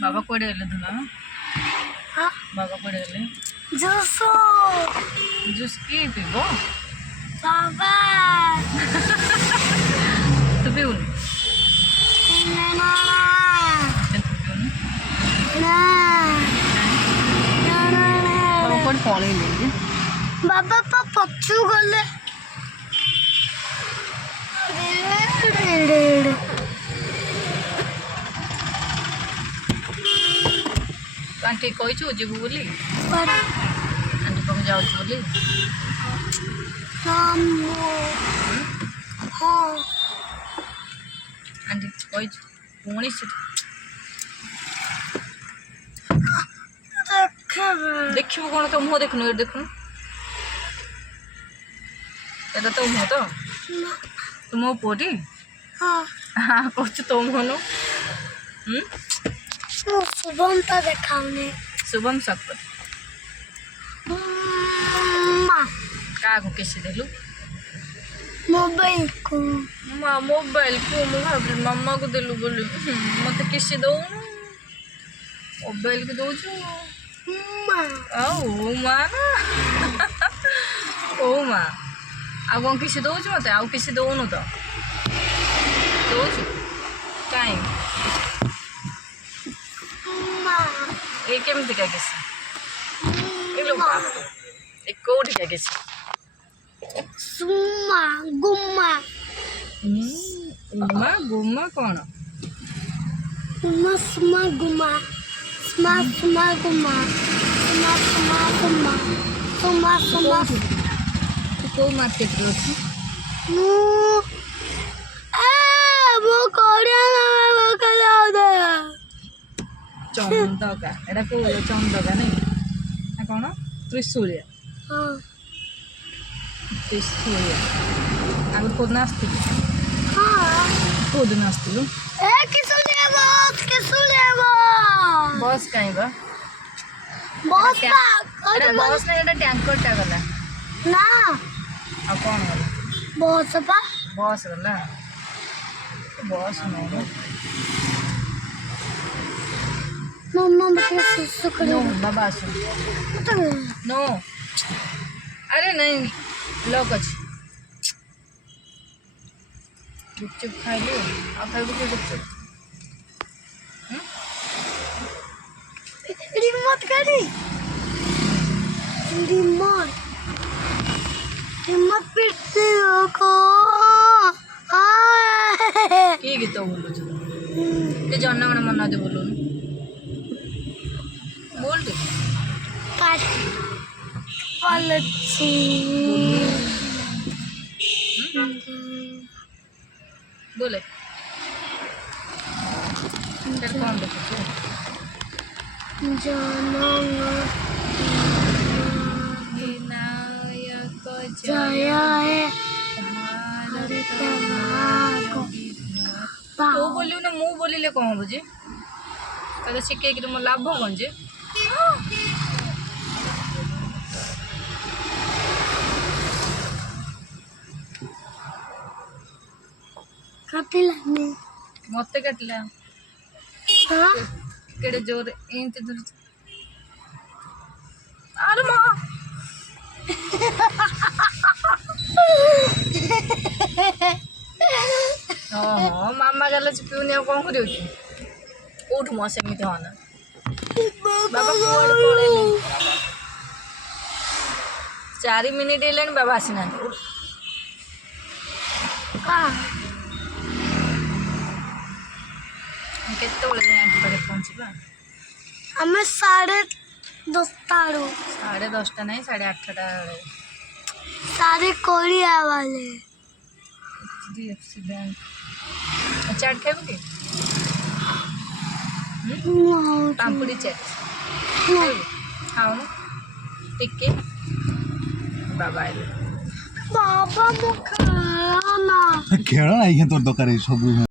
बाबा कोड़े गले धुना बाबा कोड़े गले जूस की पीबो बाबा तू पीऊन बाबा कोड़ पळे ले बाबा पक्षु गले आंटी कही जीवु बोली आंटी पाक जाऊ बोली आंटी कही पुणी देखिबु कौन तो मुह देखनु ये देखनु एटा तो मुह तो तुम पुटी हाँ कौच तो मुह नु शुभम ता देखाउने शुभम सकत का को किसी देलु मोबाइल को माँ मोबाइल को मु भाभी मम्मा को देलु बोली मते किसी दो मोबाइल को दोछु ओ माँ ना ओ माँ आ कौन किसी दोछु मते आउ किसी दोनु तो दोछु टाइम ये केमती क्या किसी ये लोग एक कोड़ी क्या किसी सुम्मा गुम्मा उम्मा गुम्मा कौन उम्मा सुम्मा गुम्मा स्मा सुम्मा गुम्मा सुम्मा सुम्मा गुम्मा सुम्मा सुम्मा को मारते प्रोसी वो कोड़िया ना वो कला दे चंदका एटा को चंदका नहीं आ कौन त्रिशूलिया हाँ त्रिशूलिया आगुर कोद नास्ती हाँ कोद नास्ती लो किसु बस कहीं बा बस अरे बस ने एटा टैंकर टा गला ना आ कौन गला बस गला बस नहीं मम्मा मुझे सुसु नो करो बाबा सुन नो अरे नहीं लो कुछ गुपचुप खाई लो आप खाई गुपचुप गुपचुप रिमोट करी रिमोट पिटते हो को की गीत बोलु छु ए जन्ना मन मन दे बोलु बोल दे काट पलची बोले तेरे कौन देखो विनायक जय है तो बोलियो ना मु बोलिले कौन बुझे तले शिखे कि तुम लाभ कौन जे कपिला ने मते कटला हाँ केड़े जोर इंते दूर अरे मां ओहो मामा गला पिउनी कौन करियो कि उठ म सेमिति होना बाबा कोड पळेले 4 मिनिट हेलेन बाबा आसिना केते बोले आंटी पाखे पहुंचीबा हमें 10:30 तारो 10:30 नहीं 8:30 सारे कोरिया वाले HDFC बैंक चाट खाइबो कि पापड़ी चाट खाओ ना टिक्के बाबा बाबा मुखा ना खेल आई है तोर दरकार सब